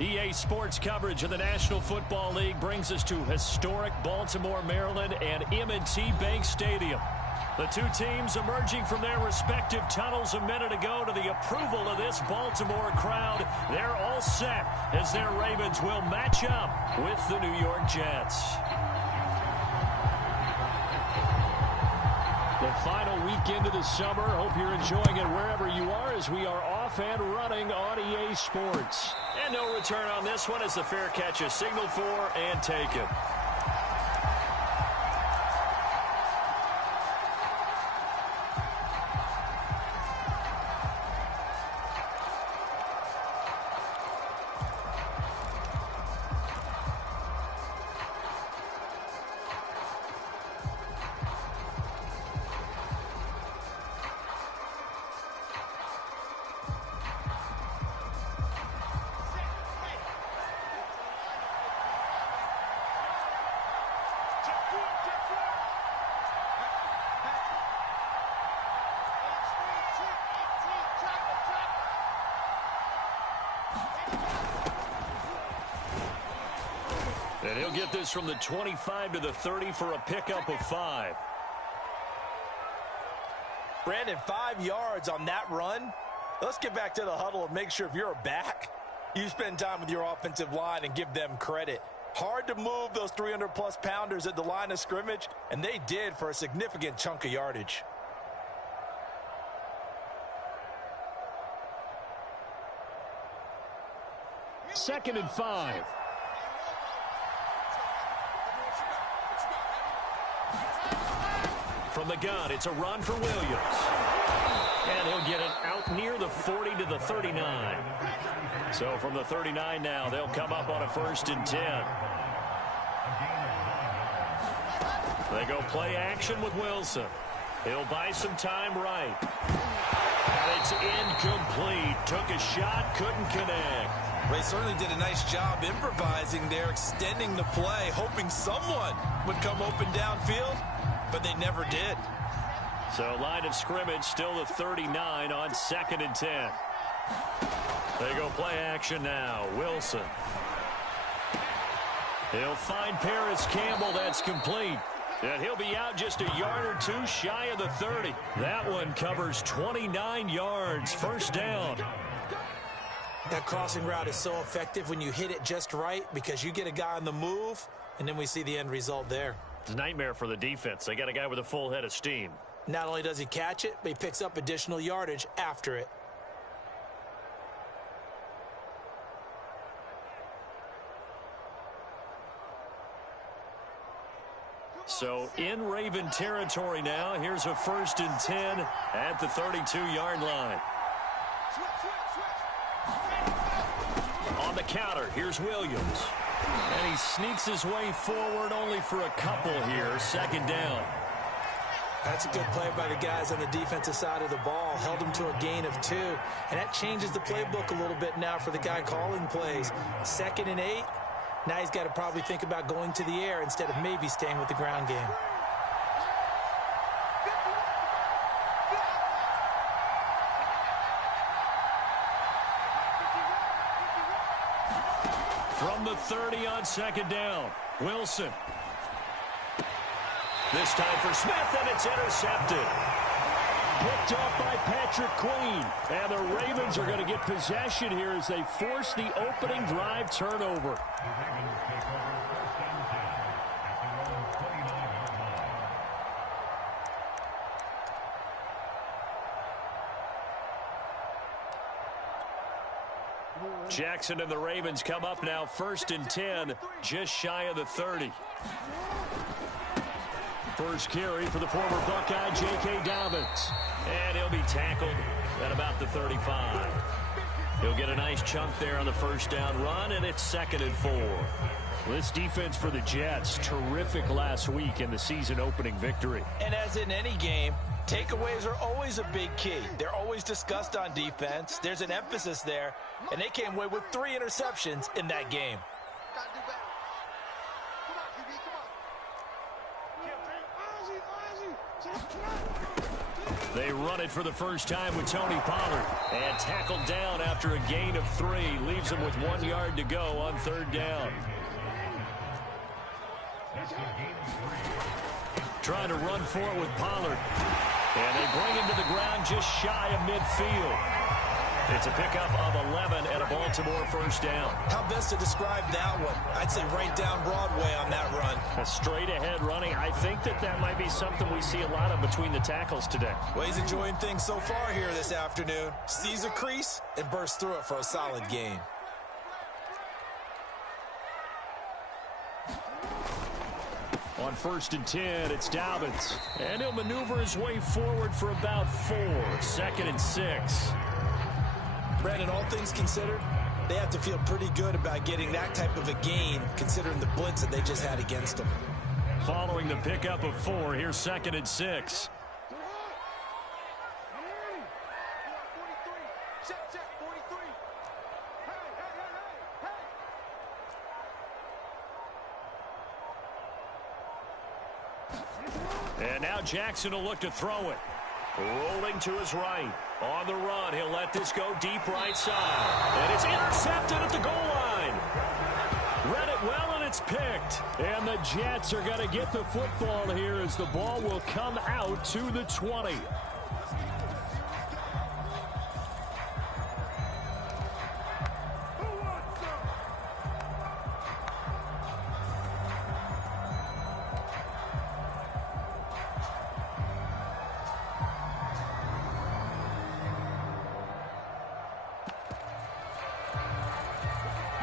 EA Sports coverage of the National Football League brings us to historic Baltimore, Maryland, and M&T Bank Stadium. The two teams emerging from their respective tunnels a minute ago to the approval of this Baltimore crowd. They're all set as their Ravens will match up with the New York Jets. The final weekend of the summer. Hope you're enjoying it wherever you are as we are off and running on EA Sports. And no return on this one as the fair catch is signaled for and taken. And he'll get this from the 25 to the 30 for a pickup of 5. Brandon, 5 yards on that run. Let's get back to the huddle and make sure if you're a back, you spend time with your offensive line and give them credit. Hard to move those 300-plus pounders at the line of scrimmage, and they did for a significant chunk of yardage. Second and 5. From the gun, it's a run for Williams. And he'll get it out near the 40 to the 39. So from the 39 now, they'll come up on a 1st and 10. They go play action with Wilson. He'll buy some time right. And it's incomplete. Took a shot, couldn't connect. They certainly did a nice job improvising there, extending the play, hoping someone would come open downfield, but they never did. So line of scrimmage still the 39 on 2nd and 10. They go play action now. Wilson. He'll find Paris Campbell. That's complete. And he'll be out just a yard or two shy of the 30. That one covers 29 yards. First down. That crossing route is so effective when you hit it just right because you get a guy on the move, and then we see the end result there. It's a nightmare for the defense. They got a guy with a full head of steam. Not only does he catch it, but he picks up additional yardage after it. So in Raven territory now. Here's a 1st and 10 at the 32-yard line. On the counter, here's Williams. And he sneaks his way forward only for a couple here. 2nd down. That's a good play by the guys on the defensive side of the ball. Held him to a gain of 2. And that changes the playbook a little bit now for the guy calling plays. 2nd and 8. Now he's got to probably think about going to the air instead of maybe staying with the ground game. From the 30 on 2nd down, Wilson. This time for Smith, and it's intercepted. Picked up by Patrick Queen. And the Ravens are going to get possession here as they force the opening drive turnover. Jackson and the Ravens come up now 1st and 10, just shy of the 30. First carry for the former Buckeye, J.K. Dobbins. And he'll be tackled at about the 35. He'll get a nice chunk there on the 1st down run, and it's 2nd and 4. Well, this defense for the Jets, terrific last week in the season-opening victory. And as in any game, takeaways are always a big key. They're always discussed on defense. There's an emphasis there, and they came away with 3 interceptions in that game. They run it for the first time with Tony Pollard. And tackled down after a gain of 3. Leaves him with 1 yard to go on 3rd down. Trying to run for it with Pollard. And they bring him to the ground just shy of midfield. It's a pickup of 11 and a Baltimore first down. How best to describe that one? I'd say right down Broadway on that run. A straight ahead running. I think that might be something we see a lot of between the tackles today. Well, he's enjoying things so far here this afternoon. Sees a crease and bursts through it for a solid gain. On 1st and 10, it's Dobbins. And he'll maneuver his way forward for about 4. 2nd and 6. Brandon, all things considered, they have to feel pretty good about getting that type of a gain, considering the blitz that they just had against them. Following the pickup of 4, here's 2nd and 6. And now Jackson will look to throw it. Rolling to his right. On the run, he'll let this go deep right side. And it's intercepted at the goal line. Read it well, and it's picked. And the Jets are going to get the football here as the ball will come out to the 20.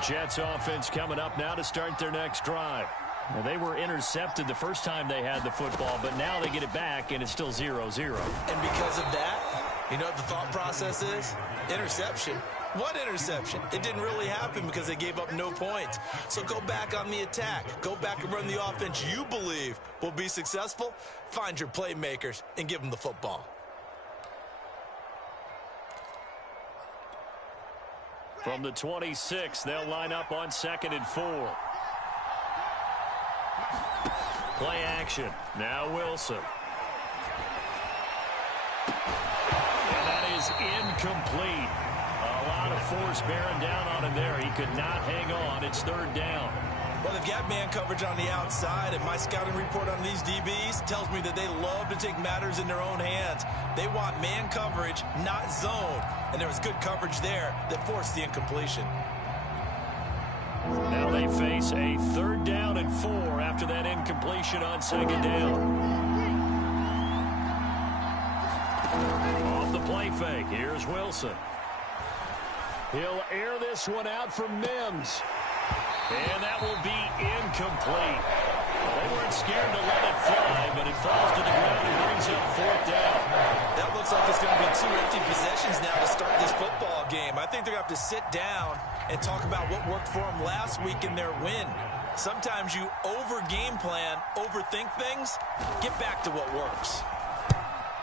Jets offense coming up now to start their next drive. Well, they were intercepted the first time they had the football, but now they get it back, and it's still 0-0. And because of that, you know what the thought process is? Interception. What interception? It didn't really happen because they gave up no points. So go back on the attack. Go back and run the offense you believe will be successful. Find your playmakers and give them the football. From the 26, they'll line up on 2nd and 4. Play action. Now Wilson. And that is incomplete. A lot of force bearing down on him there. He could not hang on. It's 3rd down. Well, they've got man coverage on the outside, and my scouting report on these DBs tells me that they love to take matters in their own hands. They want man coverage, not zone. And there was good coverage there that forced the incompletion. Now they face a 3rd down and 4 after that incompletion on 2nd down. Off the play fake, here's Wilson. He'll air this one out for Mims. And that will be incomplete. They weren't scared to let it fly, but it falls to the ground and brings up 4th down. That looks like it's going to be 2 empty possessions now to start this football game. I think they're going to have to sit down and talk about what worked for them last week in their win. Sometimes you over-game plan, overthink things, get back to what works.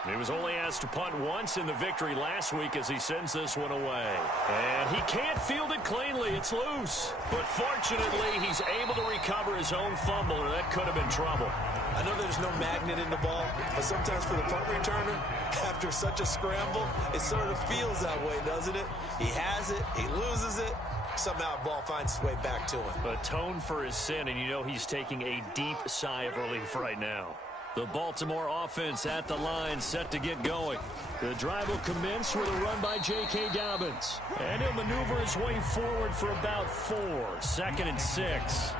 He was only asked to punt once in the victory last week as he sends this one away. And he can't field it cleanly. It's loose. But fortunately, he's able to recover his own fumble, or that could have been trouble. I know there's no magnet in the ball, but sometimes for the punt returner, after such a scramble, it sort of feels that way, doesn't it? He has it, he loses it, somehow the ball finds its way back to him. Atone for his sin, and you know he's taking a deep sigh of relief right now. The Baltimore offense at the line, set to get going. The drive will commence with a run by J.K. Dobbins. And he'll maneuver his way forward for about 4. 2nd and 6.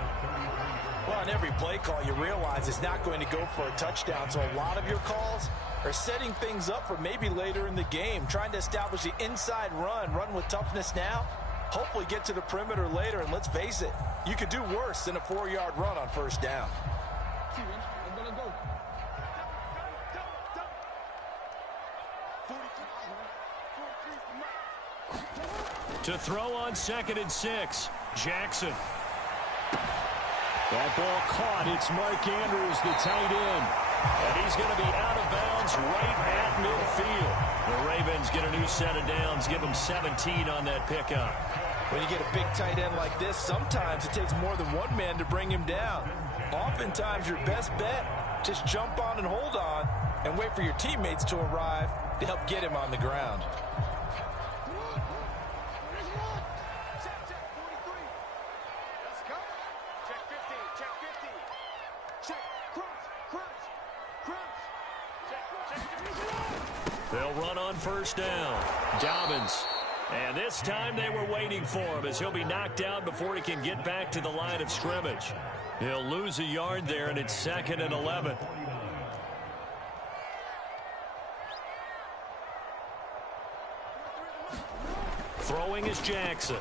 Well, on every play call, you realize it's not going to go for a touchdown. So a lot of your calls are setting things up for maybe later in the game, trying to establish the inside run with toughness now. Hopefully get to the perimeter later, and let's face it, you could do worse than a 4-yard run on 1st down. To throw on 2nd and 6, Jackson. That ball caught. It's Mark Andrews, the tight end. And he's going to be out of bounds right at midfield. The Ravens get a new set of downs, give them 17 on that pickup. When you get a big tight end like this, sometimes it takes more than one man to bring him down. Oftentimes, your best bet, just jump on and hold on. and wait for your teammates to arrive to help get him on the ground. They'll run on first down. Dobbins. And this time they were waiting for him as he'll be knocked down before he can get back to the line of scrimmage. He'll lose a yard there, and it's 2nd and 11. Throwing is Jackson.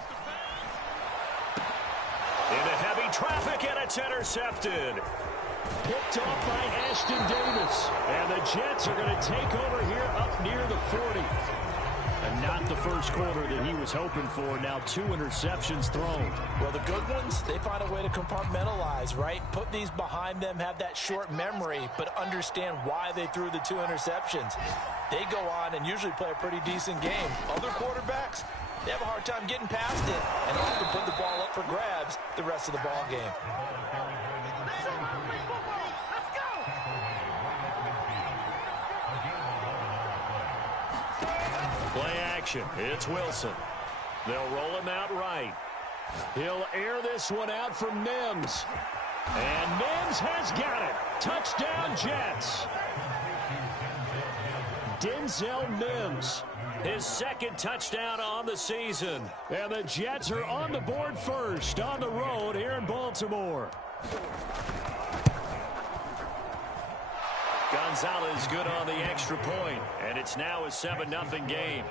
Into heavy traffic, and it's intercepted. Picked off by Ashton Davis. And the Jets are going to take over here up near the 40. And not the first quarter that he was hoping for. Now 2 interceptions thrown. Well, the good ones, they find a way to compartmentalize, right? Put these behind them, have that short memory, but understand why they threw the 2 interceptions. They go on and usually play a pretty decent game. Other quarterbacks, they have a hard time getting past it and often put the ball up for grabs the rest of the ball game. Play action. It's Wilson. They'll roll him out right. He'll air this one out for Mims. And Mims has got it. Touchdown, Jets. Denzel Mims, his 2nd touchdown on the season. And the Jets are on the board first on the road here in Baltimore. Gonzalez good on the extra point, and it's now a 7-0 game.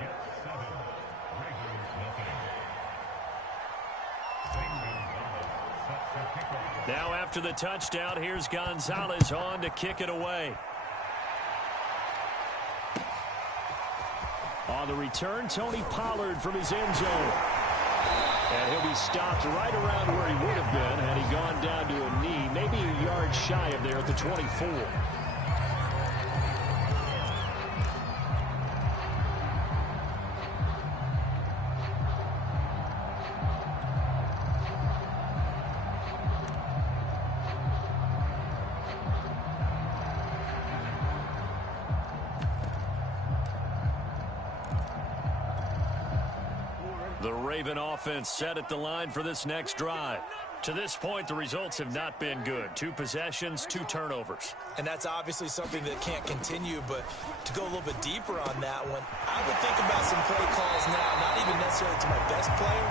Now after the touchdown, here's Gonzalez on to kick it away. On the return, Tony Pollard from his end zone. And he'll be stopped right around where he would have been had he gone down to a knee, maybe a yard shy of there at the 24. The Raven offense set at the line for this next drive. To this point, the results have not been good. 2 possessions, 2 turnovers. And that's obviously something that can't continue, but to go a little bit deeper on that one, I would think about some play calls now, not even necessarily to my best player,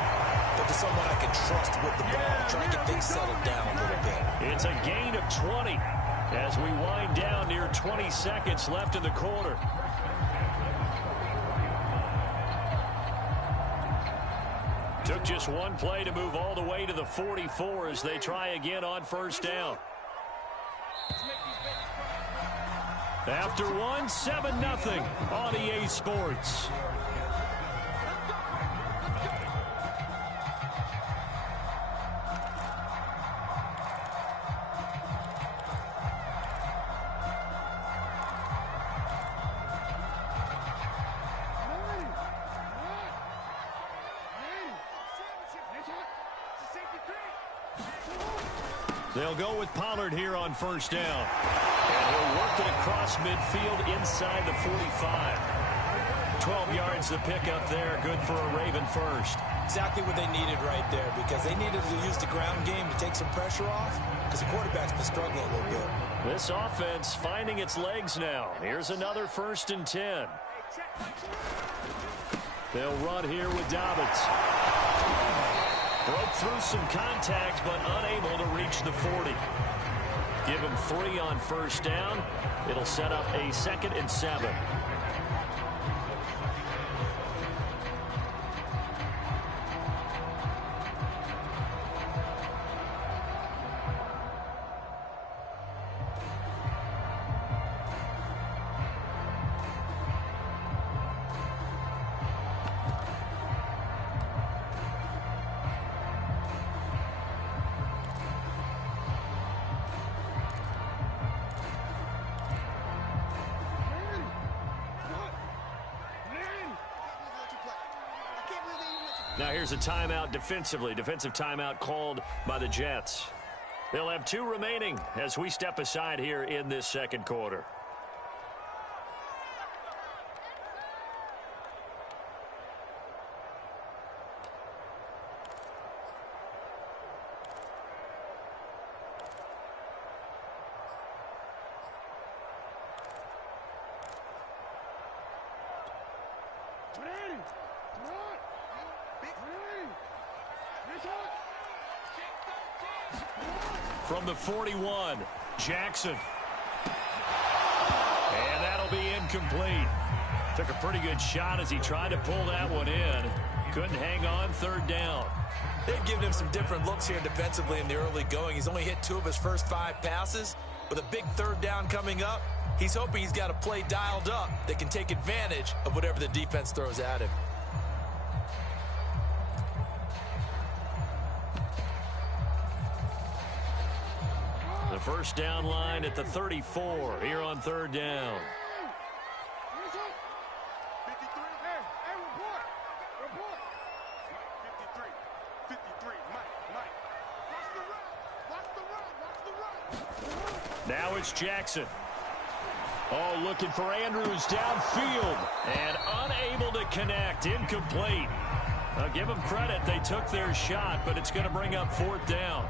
but to someone I can trust with the ball, try to get things settled down a little bit. It's a gain of 20 as we wind down near 20 seconds left in the quarter. Took just one play to move all the way to the 44 as they try again on first down. After one, 7-0 on EA Sports. They'll go with Pollard here on first down. And he'll work it across midfield inside the 45. 12 yards the pickup there. Good for a Raven first. Exactly what they needed right there, because they needed to use the ground game to take some pressure off, because the quarterback's been struggling a little bit. This offense finding its legs now. Here's another 1st and 10. They'll run here with Dobbins. Broke through some contact, but unable to reach the 40. Give him 3 on first down. It'll set up a 2nd and 7. Now here's a timeout defensively. Defensive timeout called by the Jets. They'll have 2 remaining as we step aside here in this 2nd quarter. From the 41, Jackson. And that'll be incomplete. Took a pretty good shot as he tried to pull that one in. Couldn't hang on, third down. They've given him some different looks here defensively in the early going. He's only hit 2 of his first 5 passes. With a big third down coming up, he's hoping he's got a play dialed up that can take advantage of whatever the defense throws at him. The first down line at the 34 here on third down. Now it's Jackson. Oh, looking for Andrews downfield and unable to connect. Incomplete. I'll give them credit. They took their shot, but it's going to bring up fourth down.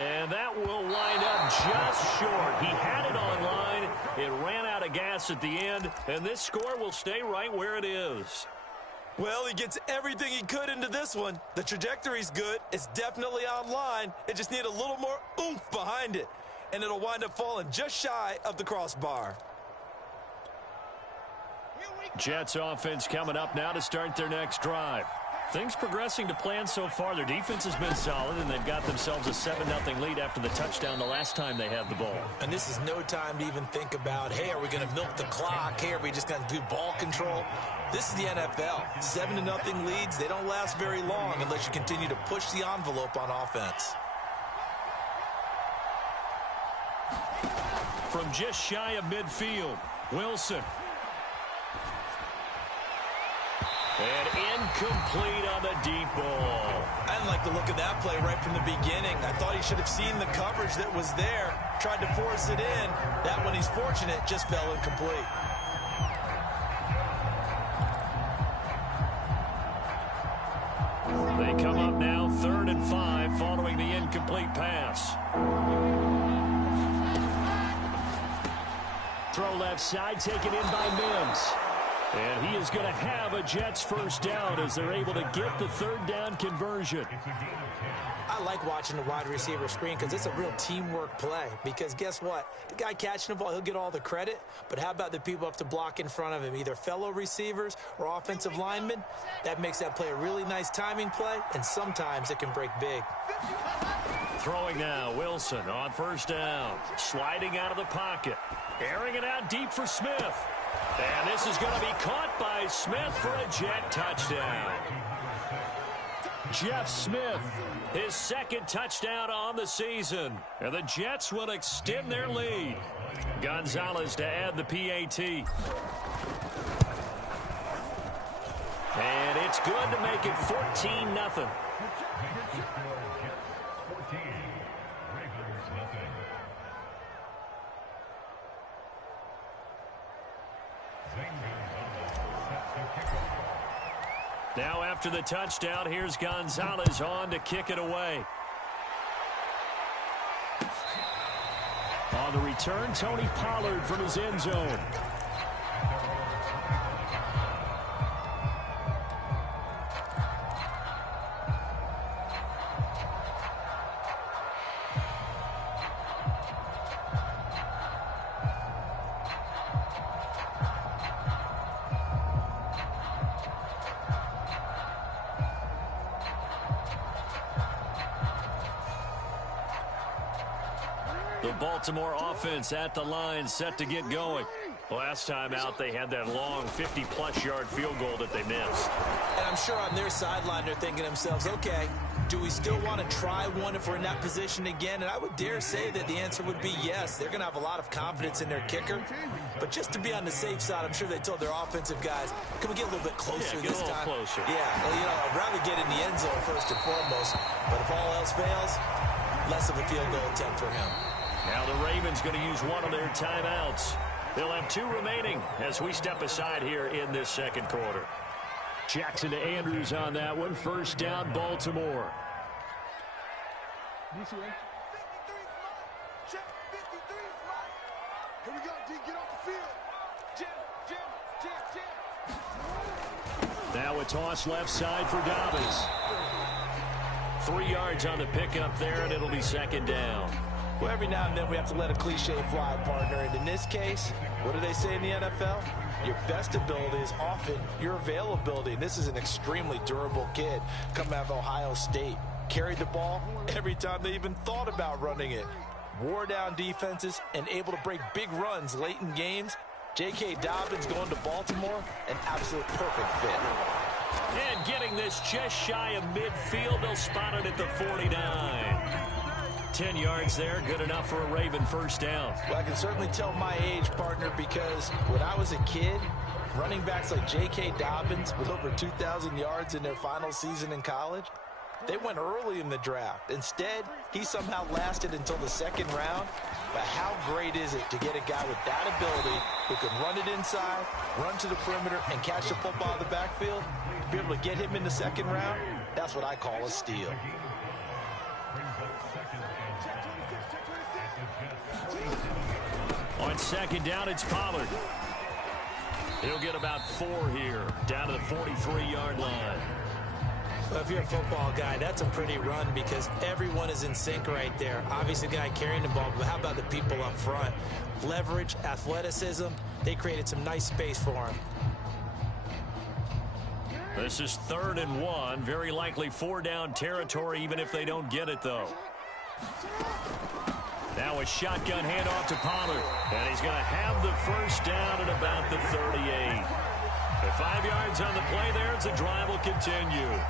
And that will wind up just short. He had it on line. It ran out of gas at the end, and this score will stay right where it is. Well, he gets everything he could into this one. The trajectory's good. It's definitely on line. It just needs a little more oomph behind it, and it'll wind up falling just shy of the crossbar. Jets offense coming up now to start their next drive. Things progressing to plan so far. Their defense has been solid, and they've got themselves a 7-0 lead after the touchdown the last time they had the ball. And this is no time to even think about, hey, are we going to milk the clock? Hey, are we just going to do ball control? This is the NFL. 7-0 leads, they don't last very long unless you continue to push the envelope on offense. From just shy of midfield, Wilson. And incomplete on the deep ball. I didn't like the look of that play right from the beginning. I thought he should have seen the coverage that was there, tried to force it in. That one, he's fortunate, just fell incomplete. They come up now 3rd and 5 following the incomplete pass. Throw left side, taken in by Mims. And he is going to have a Jets first down as they're able to get the third down conversion. I like watching the wide receiver screen because it's a real teamwork play. Because guess what? The guy catching the ball, he'll get all the credit. But how about the people up to block in front of him, either fellow receivers or offensive linemen? That makes that play a really nice timing play, and sometimes it can break big. Throwing now, Wilson on first down. Sliding out of the pocket. Airing it out deep for Smith. And this is going to be caught by Smith for a Jet touchdown. Jeff Smith, his second touchdown on the season. And the Jets will extend their lead. Gonzalez to add the PAT. And it's good to make it 14-0. Now after the touchdown, here's Gonzalez on to kick it away. On the return, Tony Pollard from his end zone. The Baltimore offense at the line, set to get going. Last time out, they had that long 50-plus yard field goal that they missed. And I'm sure on their sideline they're thinking to themselves, okay, do we still want to try one if we're in that position again? And I would dare say that the answer would be yes. They're going to have a lot of confidence in their kicker. But just to be on the safe side, I'm sure they told their offensive guys, can we get a little bit closer this time? Closer. Yeah, well, you know, I'd rather get in the end zone first and foremost. But if all else fails, less of a field goal attempt for him. Now the Ravens going to use one of their timeouts. They'll have 2 remaining as we step aside here in this second quarter. Jackson to Andrews on that one. First down, Baltimore. DCA. Check 53 spot. Here we go, D. Get off the field. Jim. Now a toss left side for Dobbins. 3 yards on the pickup there, and it'll be second down. Well, every now and then we have to let a cliche fly, partner. And in this case, what do they say in the NFL? Your best ability is often your availability. And this is an extremely durable kid coming out of Ohio State. Carried the ball every time they even thought about running it. Wore down defenses and able to break big runs late in games. J.K. Dobbins going to Baltimore, an absolute perfect fit. And getting this just shy of midfield, they'll spot it at the 49. 10 yards there, good enough for a Raven first down. Well, I can certainly tell my age, partner, because when I was a kid, running backs like J.K. Dobbins with over 2,000 yards in their final season in college, they went early in the draft. Instead, he somehow lasted until the second round. But how great is it to get a guy with that ability who can run it inside, run to the perimeter, and catch the football in the backfield? To be able to get him in the second round, that's what I call a steal. On second down, it's Pollard. He'll get about 4 here, down to the 43-yard line. Well, if you're a football guy, that's a pretty run because everyone is in sync right there. Obviously, the guy carrying the ball, but how about the people up front? Leverage, athleticism, they created some nice space for him. This is 3rd and 1, very likely 4-down territory, even if they don't get it, though. Now a shotgun handoff to Pollard, and he's going to have the first down at about the 38. The 5 yards on the play there as the drive will continue.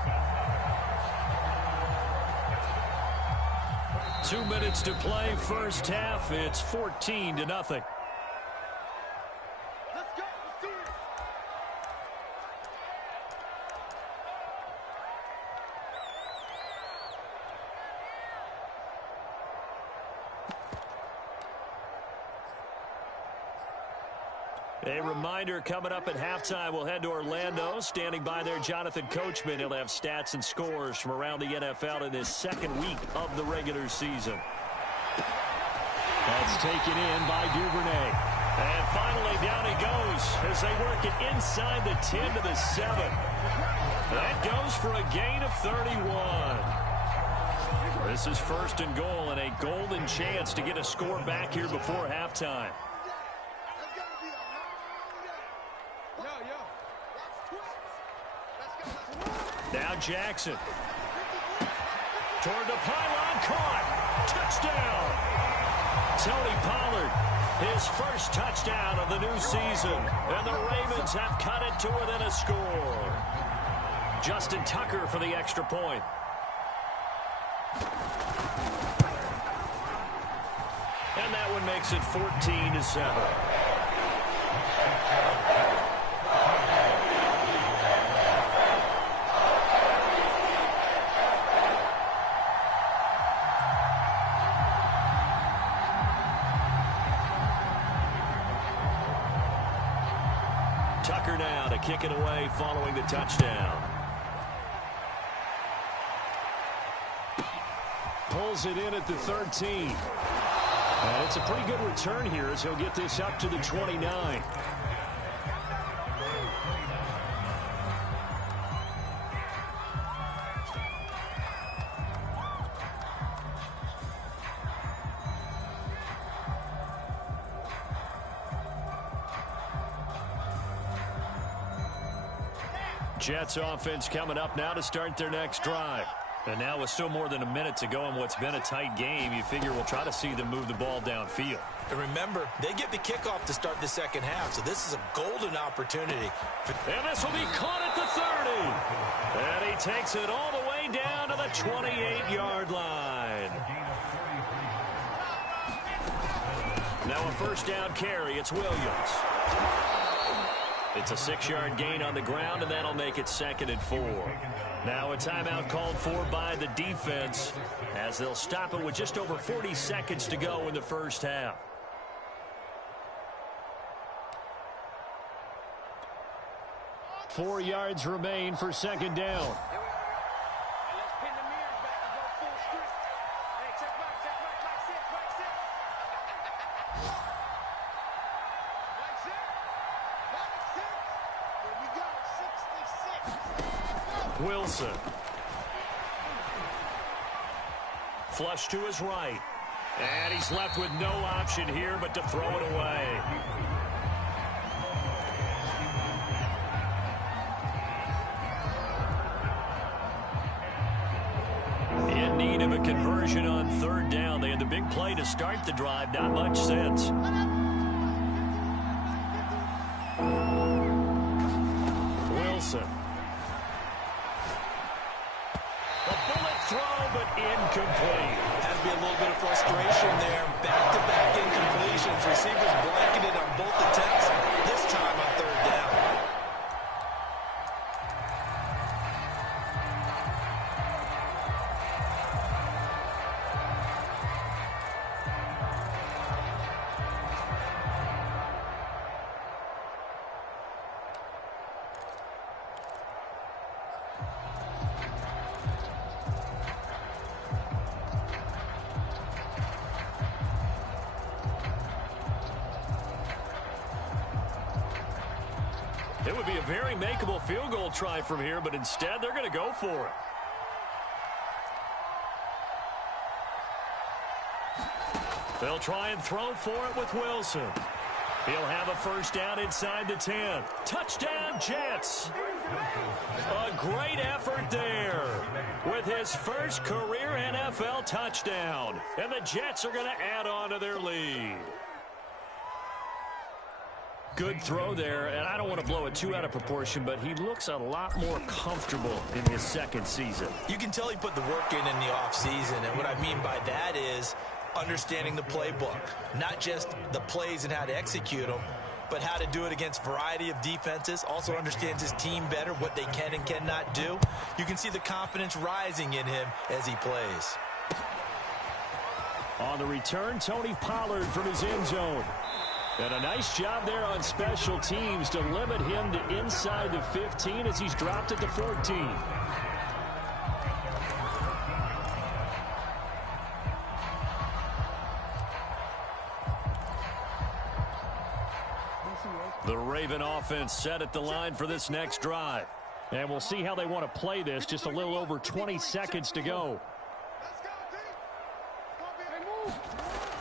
2 minutes to play, first half. It's 14-0. A reminder coming up at halftime, we'll head to Orlando. Standing by there, Jonathan Coachman. He'll have stats and scores from around the NFL in his second week of the regular season. That's taken in by Duvernay. And finally, down he goes as they work it inside the 10 to the 7. That goes for a gain of 31. This is 1st and goal and a golden chance to get a score back here before halftime. Now Jackson. Toward the pylon, caught. Touchdown. Tony Pollard, his first touchdown of the new season. And the Ravens have cut it to within a score. Justin Tucker for the extra point. And that one makes it 14-7. Tucker now to kick it away following the touchdown. Pulls it in at the 13. And it's a pretty good return here as he'll get this up to the 29. Jets offense coming up now to start their next drive. And now with still more than a minute to go in what's been a tight game, you figure we'll try to see them move the ball downfield. And remember, they get the kickoff to start the second half, so this is a golden opportunity. And this will be caught at the 30. And he takes it all the way down to the 28-yard line. Now a first down carry. It's Williams. It's a 6-yard gain on the ground, and that'll make it 2nd and 4. Now a timeout called for by the defense as they'll stop it with just over 40 seconds to go in the first half. Four yards remain for second down. Wilson. Flush to his right. And he's left with no option here but to throw it away. In need of a conversion on third down. They had the big play to start the drive. Not much sense. Wilson. A bullet throw, but incomplete. Has to be a little bit of frustration there. Back-to-back incompletions. Receivers blanketed on both attempts. This time on third down. It would be a very makeable field goal try from here, but instead they're going to go for it. They'll try and throw for it with Wilson. He'll have a first down inside the 10. Touchdown, Jets. A great effort there with his first career NFL touchdown. And the Jets are going to add on to their lead. Good throw there, and I don't want to blow it too out of proportion, but he looks a lot more comfortable in his second season. You can tell he put the work in the offseason, and what I mean by that is understanding the playbook. Not just the plays and how to execute them, but how to do it against a variety of defenses. Also understands his team better, what they can and cannot do. You can see the confidence rising in him as he plays. On the return, Tony Pollard from his end zone. And a nice job there on special teams to limit him to inside the 15 as he's dropped at the 14. The Raven offense set at the line for this next drive. And we'll see how they want to play this. Just a little over 20 seconds to go.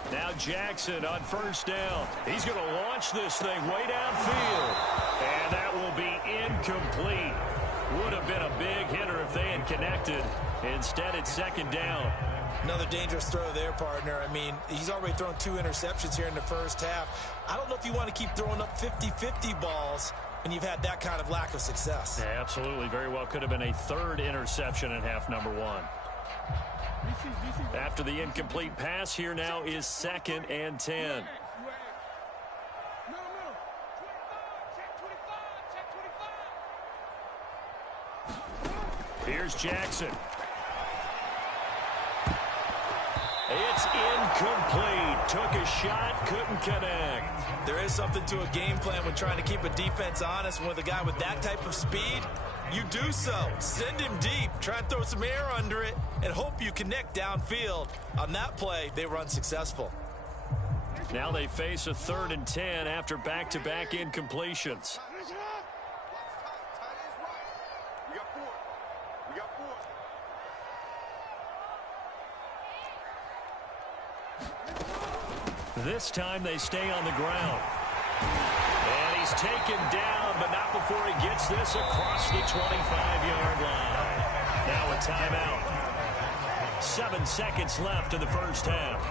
Now Jackson on first down. He's going to launch this thing way downfield. And that will be incomplete. Would have been a big hitter if they had connected. Instead, it's second down. Another dangerous throw there, partner. I mean, he's already thrown 2 interceptions here in the first half. I don't know if you want to keep throwing up 50-50 balls when you've had that kind of lack of success. Yeah, absolutely. Very well could have been a third interception in half number 1. After the incomplete pass, here now is 2nd and 10. Here's Jackson. It's incomplete. Took a shot, couldn't connect. There is something to a game plan when trying to keep a defense honest. With a guy with that type of speed, you do so. Send him deep. Try and throw some air under it and hope you connect downfield. On that play, they were unsuccessful. Now they face a 3rd and 10 after back-to-back incompletions. This time they stay on the ground. And he's taken down, but not before he gets this across the 25-yard line. Now a timeout. 7 seconds left in the first half.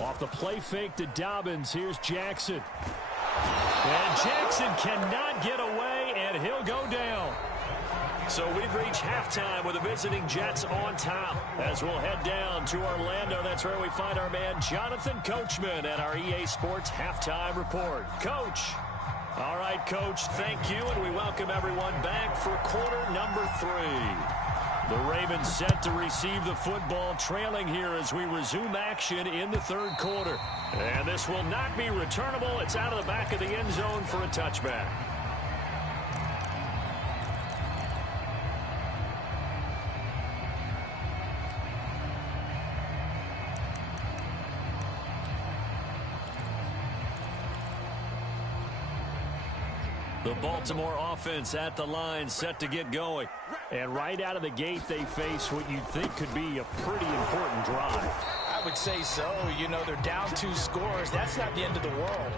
Off the play fake to Dobbins, here's Jackson. And Jackson cannot get away, and he'll go down. So we've reached halftime with the visiting Jets on top. As we'll head down to Orlando, that's where we find our man Jonathan Coachman at our EA Sports Halftime Report. Coach. All right, Coach, thank you, and we welcome everyone back for quarter number 3. The Ravens set to receive the football, trailing here as we resume action in the third quarter. And this will not be returnable. It's out of the back of the end zone for a touchback. The Baltimore offense at the line, set to get going. And right out of the gate, they face what you'd think could be a pretty important drive. I would say so. You know, they're down 2 scores. That's not the end of the world.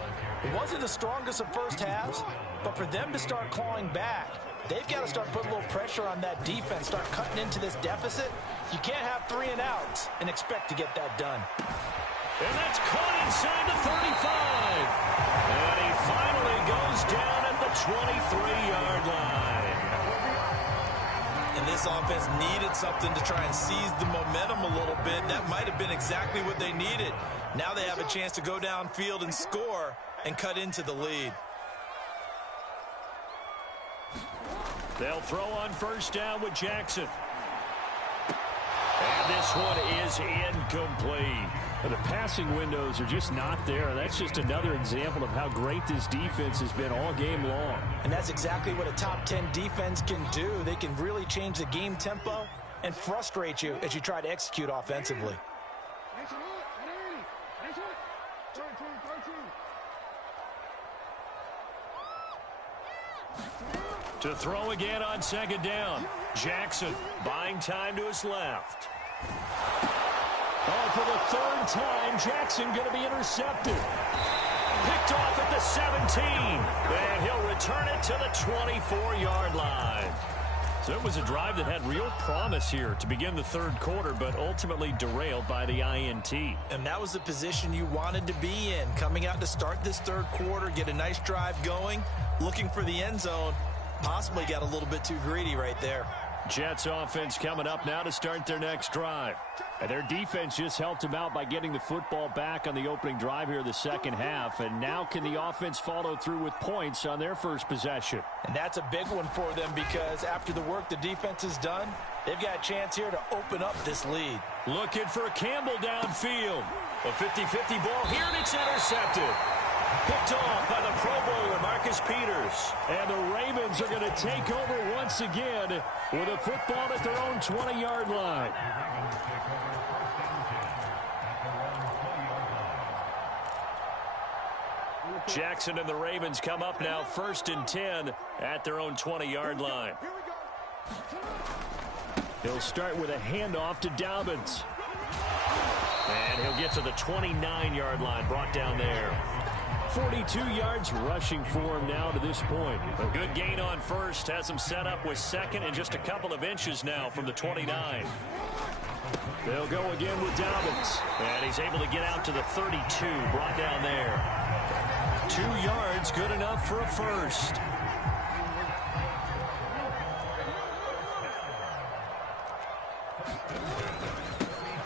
It wasn't the strongest of first halves, but for them to start clawing back, they've got to start putting a little pressure on that defense, start cutting into this deficit. You can't have 3 and outs and expect to get that done. And that's caught inside the 35. And he finally goes down at the 23-yard line. And this offense needed something to try and seize the momentum a little bit. That might have been exactly what they needed. Now they have a chance to go downfield and score and cut into the lead. They'll throw on first down with Jackson. And this one is incomplete. The passing windows are just not there, and that's just another example of how great this defense has been all game long. And that's exactly what a top 10 defense can do. They can really change the game tempo and frustrate you as you try to execute offensively. To throw again on second down. Jackson buying time to his left. Oh, for the third time, Jackson going to be intercepted. Picked off at the 17. And he'll return it to the 24-yard line. So it was a drive that had real promise here to begin the third quarter, but ultimately derailed by the INT. And that was the position you wanted to be in. Coming out to start this third quarter, get a nice drive going, looking for the end zone. Possibly got a little bit too greedy right there. Jets offense coming up now to start their next drive. And their defense just helped them out by getting the football back on the opening drive here in the second half. And now can the offense follow through with points on their first possession? And that's a big one for them because after the work the defense has done, they've got a chance here to open up this lead. Looking for Campbell downfield. A 50-50 ball here, and it's intercepted. Picked off by the Pro Bowler, Marcus Peters. And the Ravens are going to take over once again with a football at their own 20-yard line. Jackson and the Ravens come up now 1st and 10 at their own 20-yard line. He'll start with a handoff to Dobbins. And he'll get to the 29-yard line, brought down there. 42 yards rushing for him now to this point. A good gain on first, has him set up with second and just a couple of inches now from the 29. They'll go again with Dobbins. And he's able to get out to the 32, brought down there. 2 yards, good enough for a first.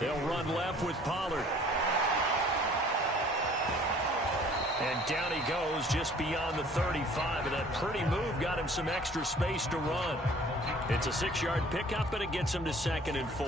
They'll run left with Pollard. And down he goes just beyond the 35. And that pretty move got him some extra space to run. It's a 6-yard pickup, but it gets him to 2nd and 4.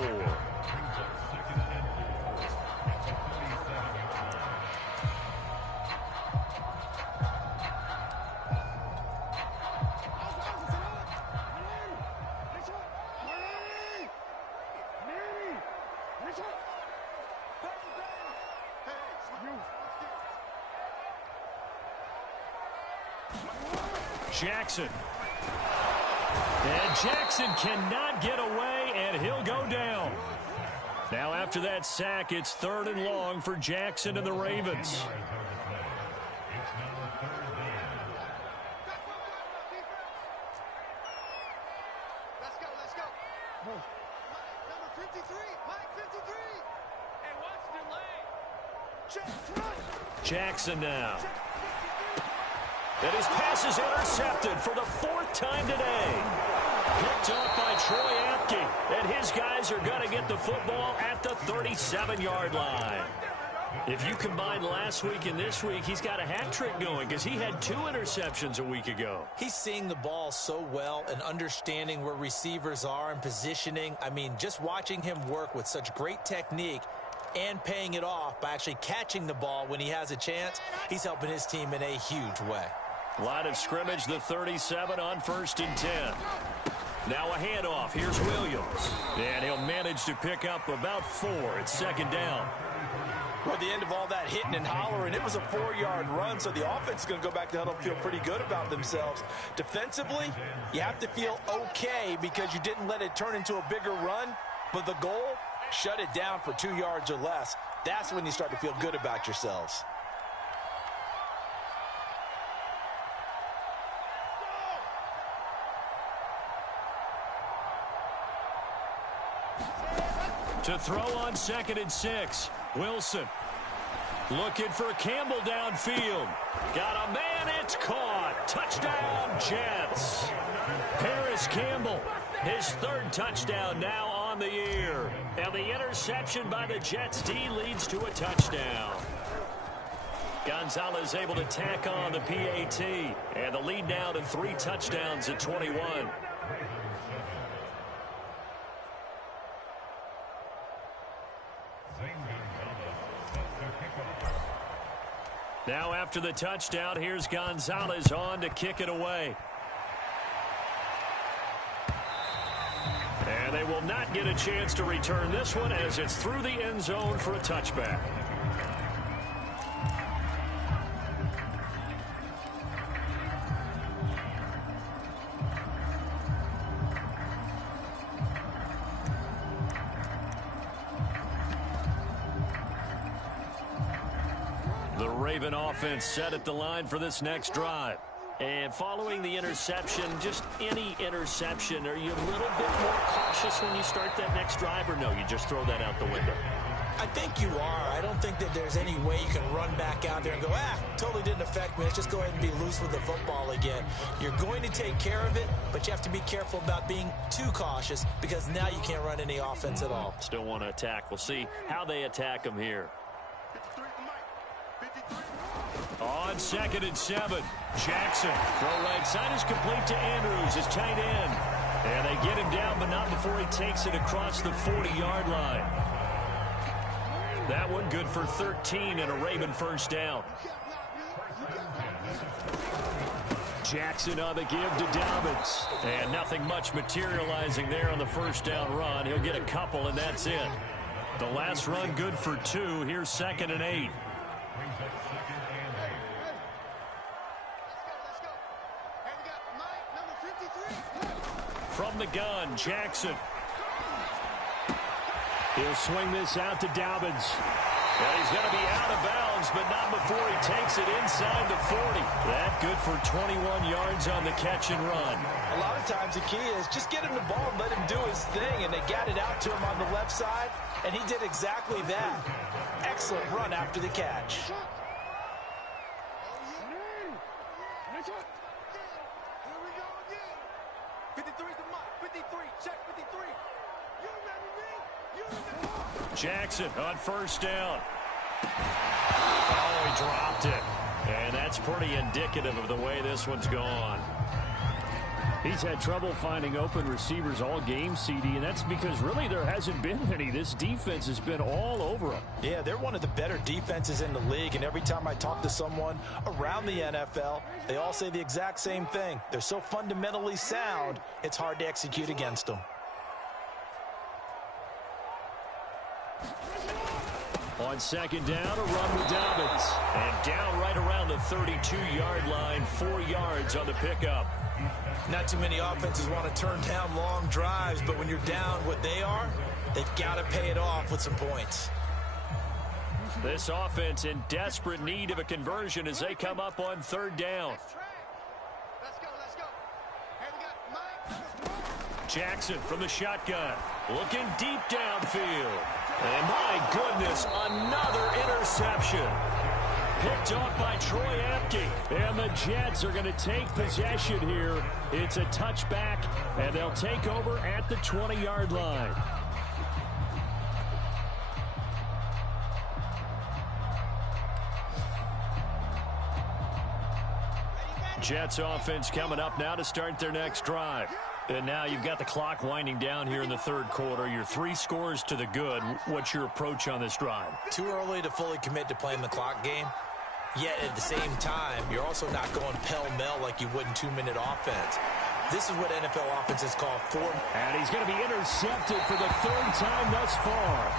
Jackson. And Jackson cannot get away, and he'll go down. Now after that sack, it's 3rd and long for Jackson and the Ravens. Let's go. Number 53, Mike 53. And what's the lane? Jackson now. And his pass is intercepted for the 4th time today. Picked off by Troy Apke. And his guys are going to get the football at the 37-yard line. If you combine last week and this week, he's got a hat trick going because he had 2 interceptions a week ago. He's seeing the ball so well and understanding where receivers are and positioning. I mean, just watching him work with such great technique and paying it off by actually catching the ball when he has a chance, he's helping his team in a huge way. Line of scrimmage, the 37 on 1st and 10. Now a handoff. Here's Williams. And he'll manage to pick up about 4. It's 2nd down. Well, at the end of all that hitting and hollering, it was a 4-yard run, so the offense is going to go back to huddle and feel pretty good about themselves. Defensively, you have to feel okay because you didn't let it turn into a bigger run, but the goal, shut it down for 2 yards or less. That's when you start to feel good about yourselves. To throw on 2nd and 6. Wilson looking for Campbell downfield. Got a man, it's caught. Touchdown, Jets. Paris Campbell, his 3rd touchdown now on the year. And the interception by the Jets D leads to a touchdown. Gonzalez able to tack on the PAT. And the lead now to 3 touchdowns at 21. Now after the touchdown, here's Gonzalez on to kick it away. And they will not get a chance to return this one as it's through the end zone for a touchback. The Raven offense set at the line for this next drive. And following the interception, just any interception, are you a little bit more cautious when you start that next drive, or no, you just throw that out the window? I think you are. I don't think that there's any way you can run back out there and go, totally didn't affect me. Let's just go ahead and be loose with the football again. You're going to take care of it, but you have to be careful about being too cautious because now you can't run any offense at all. Still want to attack. We'll see how they attack them here. On 2nd and 7, Jackson. Throw right side is complete to Andrews, his tight end. And they get him down, but not before he takes it across the 40-yard line. That one good for 13 and a Raven 1st down. Jackson on the give to Dobbins. And nothing much materializing there on the 1st down run. He'll get a couple, and that's it. The last run good for 2. Here's 2nd and 8. From the gun, Jackson. He'll swing this out to Dobbins. And he's going to be out of bounds, but not before he takes it inside the 40. That good for 21 yards on the catch and run. A lot of times the key is just get him the ball and let him do his thing, and they got it out to him on the left side, and he did exactly that. Excellent run after the catch. Jackson on 1st down. Oh, he dropped it. And that's pretty indicative of the way this one's gone. He's had trouble finding open receivers all game, CD, and that's because really there hasn't been many. This defense has been all over them. Yeah, they're one of the better defenses in the league, and every time I talk to someone around the NFL, they all say the exact same thing. They're so fundamentally sound, it's hard to execute against them. On 2nd down, a run with Dobbins. And down right around the 32-yard line, 4 yards on the pickup. Not too many offenses want to turn down long drives, but when you're down what they are, they've got to pay it off with some points. This offense in desperate need of a conversion as they come up on 3rd down. Jackson from the shotgun, looking deep downfield. And my goodness, another interception. Picked off by Troy Apke. And the Jets are going to take possession here. It's a touchback, and they'll take over at the 20-yard line. Jets offense coming up now to start their next drive. And now you've got the clock winding down here in the third quarter. You're 3 scores to the good. What's your approach on this drive? Too early to fully commit to playing the clock game. Yet at the same time, you're also not going pell-mell like you would in 2-minute offense. This is what NFL offenses call form. And he's going to be intercepted for the 3rd time thus far.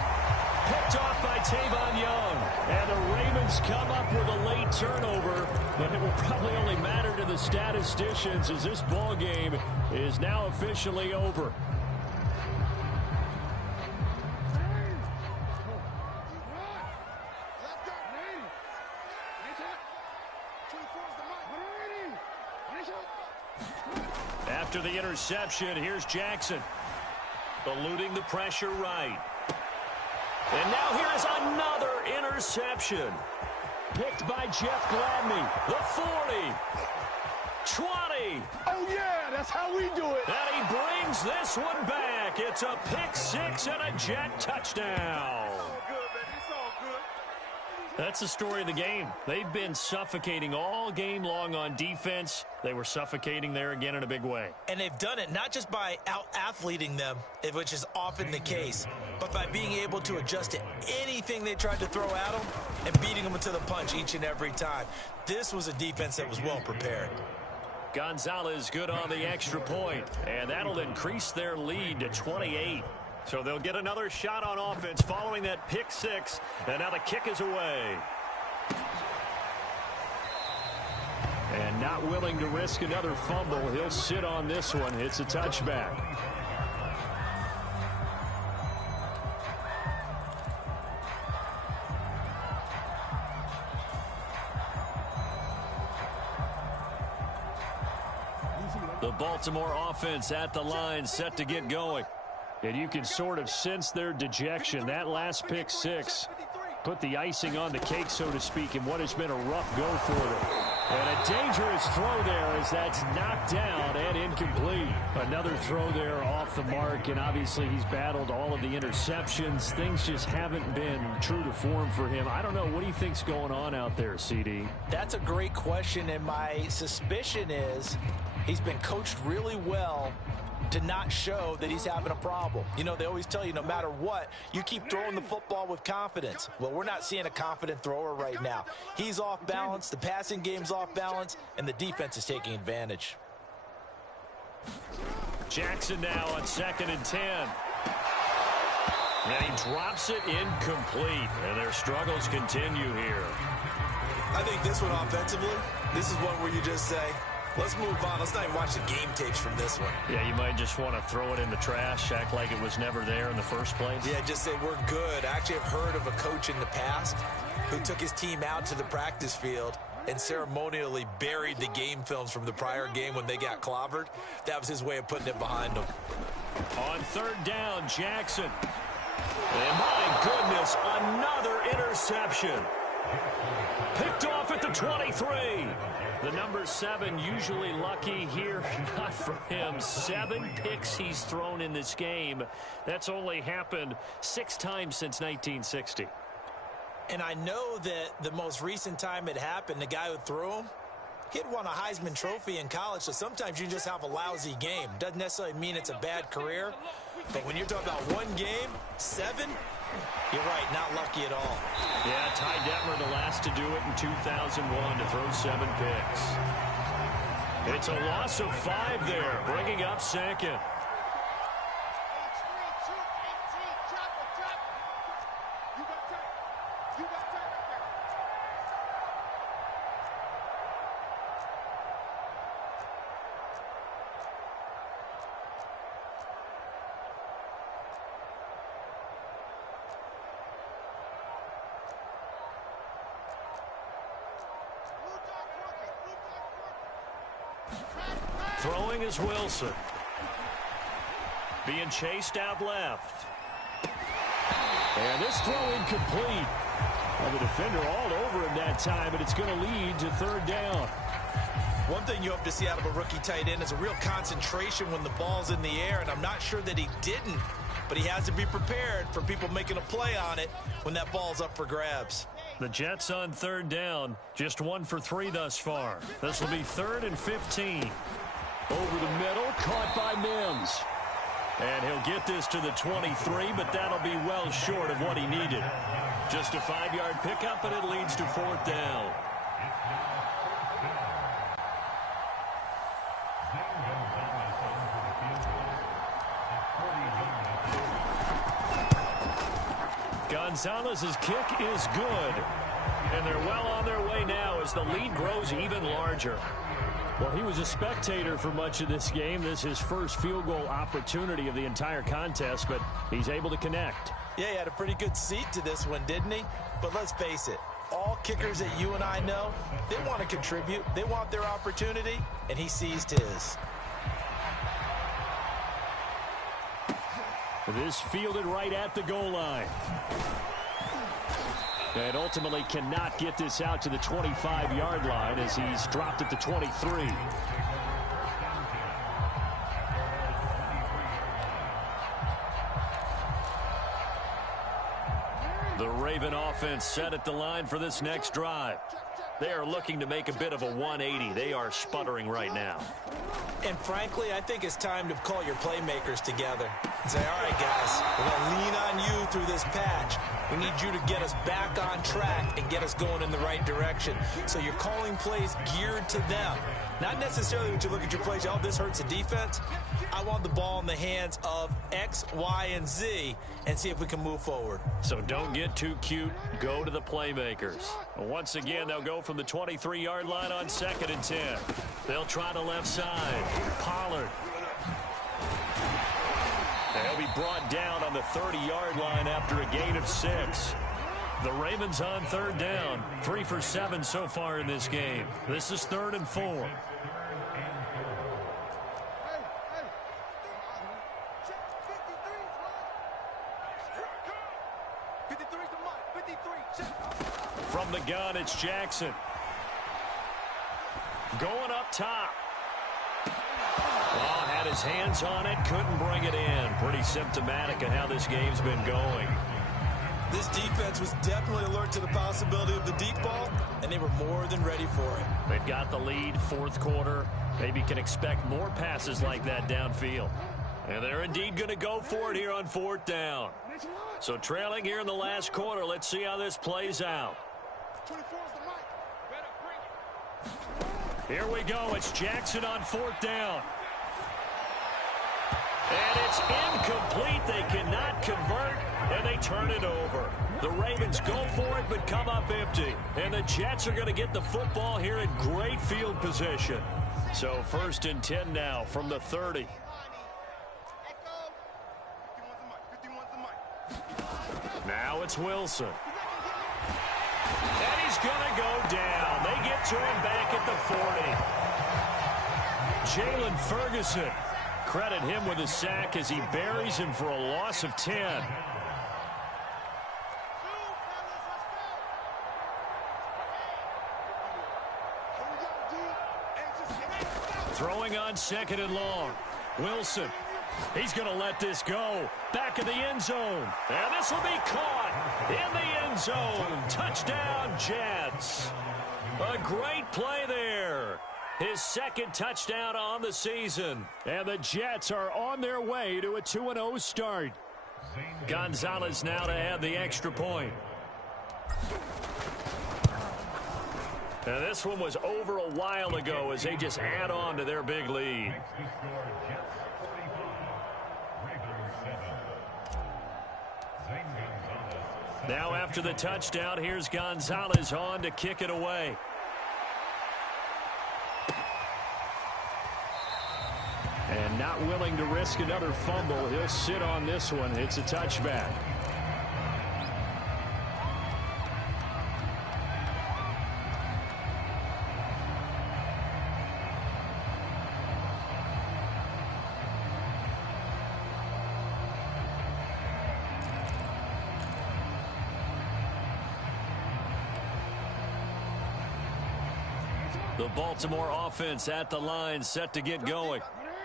Picked off by Tavon Young. And the Ravens come up with a late turnover. But it will probably only matter to the statisticians as this ball game is now officially over. After the interception, here's Jackson. Eluding the pressure right. And now here's another interception. Picked by Jeff Gladney. The 40. 20. Oh, yeah, that's how we do it. And he brings this one back. It's a pick 6 and a Jet touchdown. That's the story of the game. They've been suffocating all game long on defense. They were suffocating there again in a big way. And they've done it not just by out-athleting them, which is often the case, but by being able to adjust to anything they tried to throw at them and beating them to the punch each and every time. This was a defense that was well prepared. Gonzalez good on the extra point, and that'll increase their lead to 28. So they'll get another shot on offense following that pick 6, and now the kick is away. And not willing to risk another fumble, he'll sit on this one. It's a touchback. The Baltimore offense at the line, set to get going. And you can sort of sense their dejection. That last pick 6 put the icing on the cake, so to speak, in what has been a rough go for them. And a dangerous throw there as that's knocked down and incomplete. Another throw there off the mark, and obviously he's battled all of the interceptions. Things just haven't been true to form for him. I don't know. What do you think's going on out there, CD? That's a great question, and my suspicion is he's been coached really well to not show that he's having a problem. You know, they always tell you no matter what, you keep throwing the football with confidence. Well, we're not seeing a confident thrower right now. He's off balance, the passing game's off balance, and the defense is taking advantage. Jackson now on 2nd and 10. And he drops it incomplete, and their struggles continue here. I think this one offensively, this is one where you just say, let's move on. Let's not even watch the game tapes from this one. Yeah, you might just want to throw it in the trash, act like it was never there in the first place. Yeah, just say we're good. I actually have heard of a coach in the past who took his team out to the practice field and ceremonially buried the game films from the prior game when they got clobbered. That was his way of putting it behind them. On 3rd down, Jackson. And my goodness, another interception. Picked off at the 23. The number 7 usually lucky here. Not for him. 7 picks he's thrown in this game. That's only happened 6 times since 1960. And I know that the most recent time it happened, the guy who threw him, he had won a Heisman Trophy in college, so sometimes you just have a lousy game. Doesn't necessarily mean it's a bad career, but when you're talking about one game, 7, you're right, not lucky at all. Yeah, Ty Detmer, the last to do it in 2001 to throw 7 picks. It's a loss of 5 there, bringing up 2nd. Throwing is Wilson. Being chased out left. And this throw incomplete. Well, the defender all over him that time, and it's going to lead to 3rd down. One thing you hope to see out of a rookie tight end is a real concentration when the ball's in the air, and I'm not sure that he didn't, but he has to be prepared for people making a play on it when that ball's up for grabs. The Jets on third down, just 1 for 3 thus far. This will be 3rd and 15. Over the middle, caught by Mims. And he'll get this to the 23, but that'll be well short of what he needed. Just a 5-yard pickup, and it leads to 4th down. Gonzalez's kick is good. And they're well on their way now as the lead grows even larger. Well, he was a spectator for much of this game. This is his first field goal opportunity of the entire contest, but he's able to connect. Yeah, he had a pretty good seat to this one, didn't he? But let's face it, all kickers that you and I know, they want to contribute. They want their opportunity, and he seized his. This fielded right at the goal line. And ultimately cannot get this out to the 25-yard line as he's dropped at the 23. The Raven offense set at the line for this next drive. They are looking to make a bit of a 180. They are sputtering right now. And frankly, I think it's time to call your playmakers together and say, all right, guys, we're going to lean on you through this patch. We need you to get us back on track and get us going in the right direction. So you're calling plays geared to them. Not necessarily when you look at your plays, oh, this hurts the defense. I want the ball in the hands of X, Y, and Z and see if we can move forward. So don't get too cute. Go to the playmakers. Once again, they'll go from the 23-yard line on 2nd and 10. They'll try the left side. Pollard. And he'll be brought down on the 30-yard line after a gain of 6. The Ravens on third down. 3 for 7 so far in this game. This is 3rd and 4. From the gun, it's Jackson. Going up top. Oh, had his hands on it, couldn't bring it in. Pretty symptomatic of how this game's been going. This defense was definitely alert to the possibility of the deep ball, and they were more than ready for it. They've got the lead, 4th quarter. Maybe can expect more passes like that downfield. And they're indeed going to go for it here on 4th down. So trailing here in the last quarter, let's see how this plays out. Here we go. It's Jackson on 4th down. And it's incomplete. They cannot convert, and they turn it over. The Ravens go for it, but come up empty. And the Jets are going to get the football here in great field position. So 1st and 10 now from the 30. Now it's Wilson. And he's going to go down. They get to him back at the 40. Jalen Ferguson. Credit him with a sack as he buries him for a loss of 10. Throwing on 2nd and long. Wilson. He's going to let this go. Back in the end zone. And this will be caught in the end zone. Touchdown, Jets. A great play there. His 2nd touchdown on the season. And the Jets are on their way to a 2-0 start. Gonzalez now to add the extra point. Now this one was over a while ago as they just add on to their big lead. Now after the touchdown, here's Gonzalez on to kick it away. And not willing to risk another fumble. He'll sit on this one. It's a touchback. The Baltimore offense at the line, set to get going.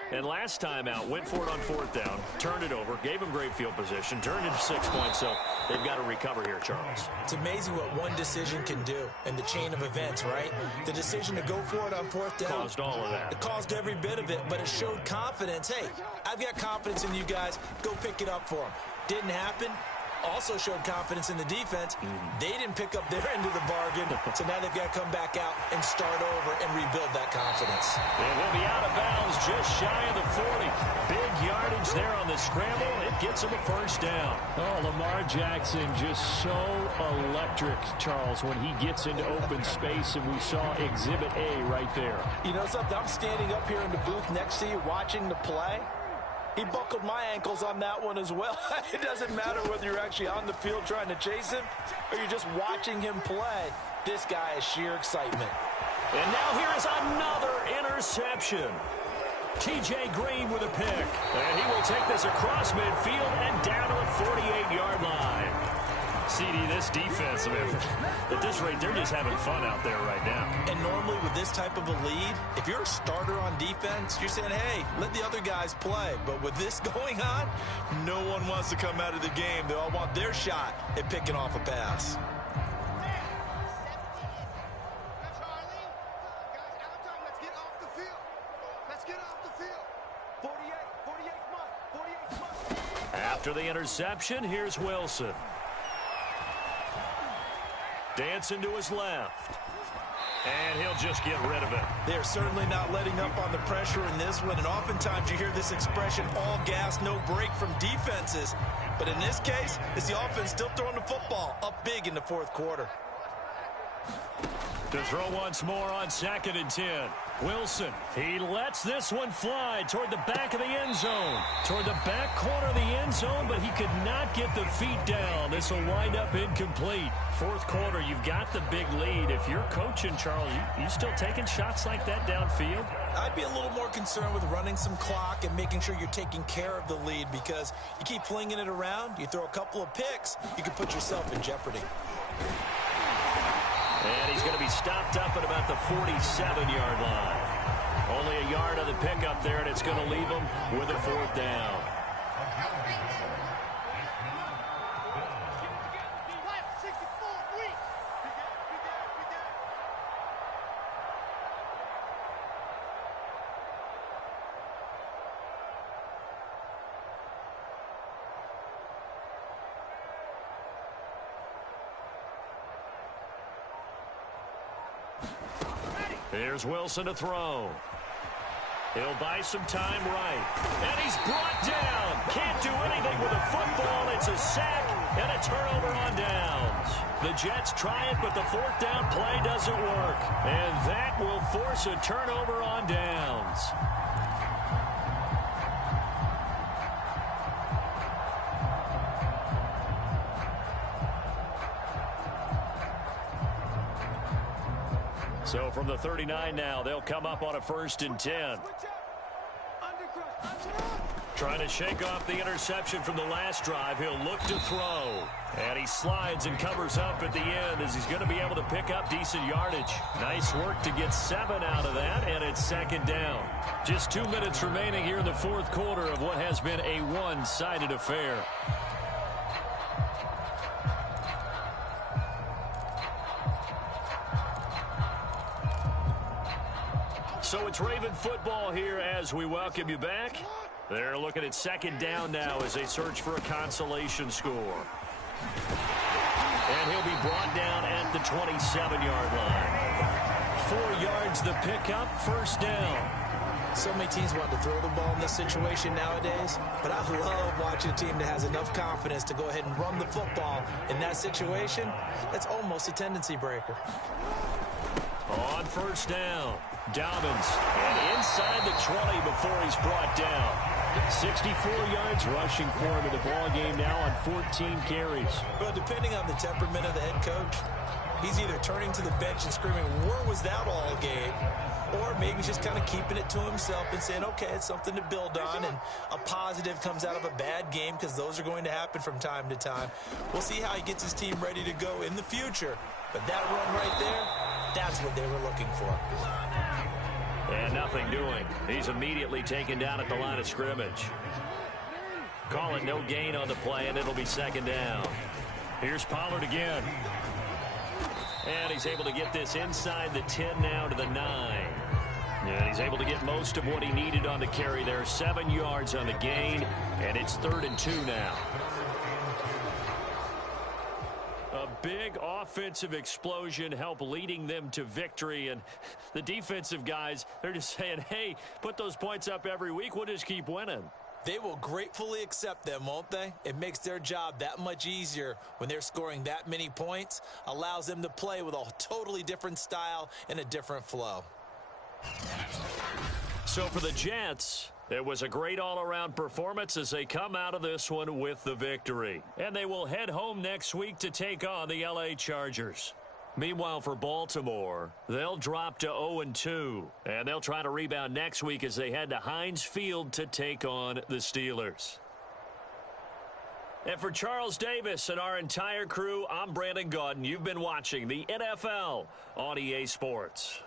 And last time out, went for it on 4th down, turned it over, gave him great field position, turned it to 6 points, so they've got to recover here, Charles. It's amazing what one decision can do in the chain of events, right? The decision to go for it on 4th down. Caused all of that. It caused every bit of it, but it showed confidence. Hey, I've got confidence in you guys. Go pick it up for them. Didn't happen. Also showed confidence in the defense. They didn't pick up their end of the bargain, so now they've got to come back out and start over and rebuild that confidence. And he'll be out of bounds just shy of the 40. Big yardage there on the scramble. It gets him a first down. Oh, Lamar Jackson just so electric, Charles, when he gets into open space, and we saw Exhibit A right there. You know something? I'm standing up here in the booth next to you watching the play. He buckled my ankles on that one as well. It doesn't matter whether you're actually on the field trying to chase him or you're just watching him play. This guy is sheer excitement. And now here is another interception. T.J. Green with a pick. And he will take this across midfield and down to the 48-yard line. CD, this defense, at this rate, they're just having fun out there right now. And normally with this type of a lead, if you're a starter on defense, you're saying, hey, let the other guys play. But with this going on, no one wants to come out of the game. They all want their shot at picking off a pass. After the interception, here's Wilson. Dancing to his left. And he'll just get rid of it. They're certainly not letting up on the pressure in this one. And oftentimes you hear this expression, all gas, no break from defenses. But in this case, it's the offense still throwing the football up big in the 4th quarter. To throw once more on 2nd and 10. Wilson, he lets this one fly toward the back of the end zone. Toward the back corner of the end zone, but he could not get the feet down. This will wind up incomplete. 4th quarter, you've got the big lead. If you're coaching, Charles, you still taking shots like that downfield? I'd be a little more concerned with running some clock and making sure you're taking care of the lead, because you keep flinging it around, you throw a couple of picks, you can put yourself in jeopardy. And he's going to be stopped up at about the 47-yard line. Only a yard of the pickup there, and it's going to leave him with a 4th down. Here's Wilson to throw. He'll buy some time right. And he's brought down. Can't do anything with a football. It's a sack and a turnover on downs. The Jets try it, but the 4th down play doesn't work. And that will force a turnover on downs. So from the 39 now, they'll come up on a 1st and 10. Trying to shake off the interception from the last drive. He'll look to throw. And he slides and covers up at the end as he's going to be able to pick up decent yardage. Nice work to get 7 out of that, and it's 2nd down. Just 2 minutes remaining here in the 4th quarter of what has been a one-sided affair. So it's Raven football here as we welcome you back. They're looking at 2nd down now as they search for a consolation score. And he'll be brought down at the 27-yard line. 4 yards the pickup, 1st down. So many teams want to throw the ball in this situation nowadays, but I love watching a team that has enough confidence to go ahead and run the football in that situation. That's almost a tendency breaker. On 1st down, Dobbins, and inside the 20 before he's brought down. 64 yards rushing for him in the ball game now on 14 carries. Well, depending on the temperament of the head coach, he's either turning to the bench and screaming, where was that all game? Or maybe just kind of keeping it to himself and saying, okay, it's something to build on, and a positive comes out of a bad game, because those are going to happen from time to time. We'll see how he gets his team ready to go in the future. But that run right there, that's what they were looking for. And nothing doing. He's immediately taken down at the line of scrimmage. Call it no gain on the play, and it'll be second down. Here's Pollard again. And he's able to get this inside the 10 now to the 9. And he's able to get most of what he needed on the carry there. 7 yards on the gain, and it's 3rd and 2 now. A big offensive explosion helped leading them to victory. And the defensive guys, they're just saying, hey, put those points up every week. We'll just keep winning. They will gratefully accept them, won't they? It makes their job that much easier when they're scoring that many points. Allows them to play with a totally different style and a different flow. So for the Jets, it was a great all-around performance as they come out of this one with the victory. And they will head home next week to take on the LA Chargers. Meanwhile, for Baltimore, they'll drop to 0-2, and they'll try to rebound next week as they head to Heinz Field to take on the Steelers. And for Charles Davis and our entire crew, I'm Brandon Gaudin. You've been watching the NFL on EA Sports.